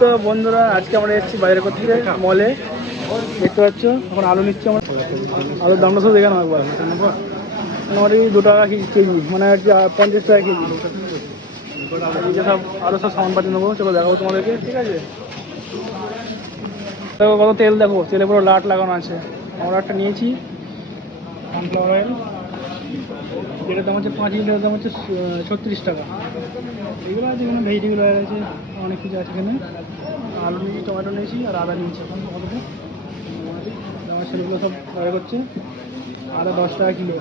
তো বন্ধুরা আজকে আমরা এসেছি বাজারে করতে মলে, দেখতে পাচ্ছ। এখন আলু নিচ্ছি আমরা। আলুর দামটা সব দেখে নাও একবার। মোটামুটি 2 টাকা কেজি, মানে আর কি 50 টাকা কেজি। এই সব আরও সব সামান পাতি নেবো, চলো দেখাবো তোমাদেরকে, ঠিক আছে। দেখো কত তেল, দেখো তেলে পুরো লাট লাগানো আছে। আমরা একটা নিয়েছি সানফ্লাওয়ার অয়েল, যেটার দাম হচ্ছে 5 লিটারের দাম হচ্ছে 36 টাকা। এগুলো আছে, এখানে ভেজিটেবল অয়েল আছে, অনেক কিছু আছে এখানে। আলু নিয়েছি, টমেটো নিয়েছি আর আদা নিয়েছি। এখন কতটা আমার ছেলেগুলো সব অর্ডার করছে। আদা 10 টাকা কিলো,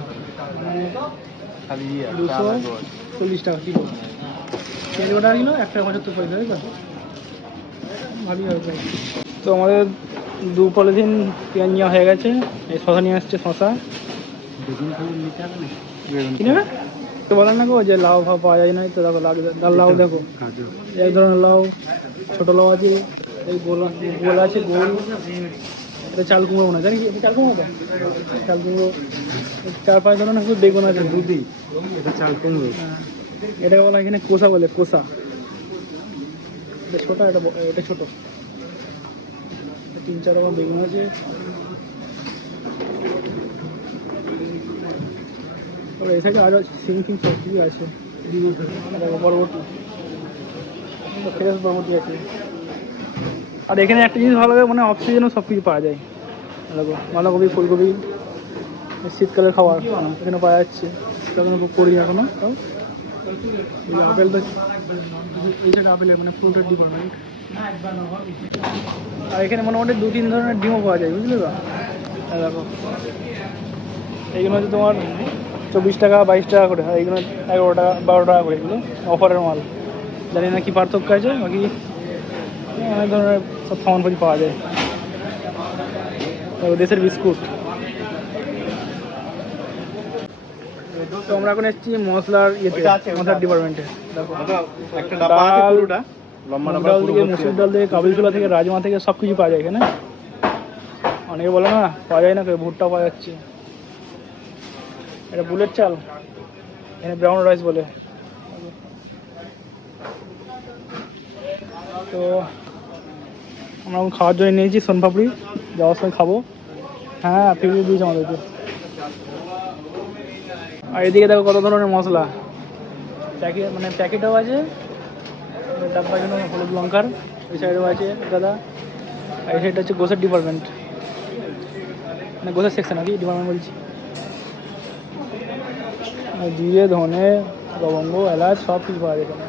মানে 240 টাকা কিলো। 13 টাকা কিলো, 1 টাকা 75 পয়সা, তাই তো ভালোই হবে। তো আমাদের 2 পলিথিন পেঁয়াজ নেওয়া হয়ে গেছে। এই শশা নিয়ে আসছে, শশা কিনে তো বলেন না গো যে লাউ ফাউ পাওয়া যায় না। তো দেখো লাউ, দেখো এক ধরনের লাউ, ছোটো লাউ আছে, এই গোল আছে, গোল। এটা চাল কুমড়ো মনে হয়, জানি কি চাল কুমড়ো, তো চাল কুমড়ো 4-5 ধরনের বেগুন আছে, দুধি, এটা চাল কুমড়ো। হ্যাঁ, এটাকে বলা এখানে কোষা বলে, কোষা। এটা ছোটো, এটা ছোটো। 3-4 রকম বেগুন আছে। এই সাইডে আরও সিম সব কিছু আছে, বরবটি, ফ্রেশ বরবটি আছে। আর এখানে একটা জিনিস ভালো লাগে, মানে অফ সিজনেও সব কিছু পাওয়া যায়। দেখো বাঁধাকপি, ফুলকপি, শীতকালের খাবার এখানে পাওয়া যাচ্ছে। সেটা বুক করি এখনো। তাও আপেল, তো এই সাইড আপেলের মানে ফ্রুটের ডিপার্টমেন্ট। আর এখানে মোটামুটি 2-3 ধরনের ডিমও পাওয়া যায়, বুঝলে তো। দেখো এইগুলো হচ্ছে তোমার 24 টাকা 22 টাকা করে, আর এইগুলো 11 টাকা 12 টাকা করে। এগুলো অফারের মাল, জানি না কি পার্থক্য আছে। বাকি অনেক ধরনের সব সামানপাতি পাওয়া যায়। দেশের বিস্কুট। তো আমরা এখন এসেছি মশলার মশলার ডিপার্টমেন্টে। দেখো ডাল থেকে, মুসুর ডাল থেকে, কাবুলি ছোলা থেকে, রাজমা থেকে সব কিছু পাওয়া যায় এখানে। অনেকে বলে না পাওয়া যায় না, ভুট্টা পাওয়া যাচ্ছে। এটা বুলেট চাল, এখানে ব্রাউন রাইস বলে। তো আমরা এখন খাওয়ার জন্য নিয়েছি সোনপাপড়ি, যাওয়ার সময় খাবো। হ্যাঁ, ফিরিয়ে দিয়েছি আমাদেরকে। আর এদিকে দেখো কত ধরনের মশলা, প্যাকেট, মানে প্যাকেটও আছে, ডাব্বা জন্য হলুদ লঙ্কার। ওই সাইডেও আছে দাদা। আর এই সাইডটা হচ্ছে গোসের ডিপার্টমেন্ট, মানে গোসের সেকশন আর কি, ডিপার্টমেন্ট বলছি। জিরে, ধনে, লবঙ্গ, এলাচ সব কিছু পাওয়া যায় এখানে।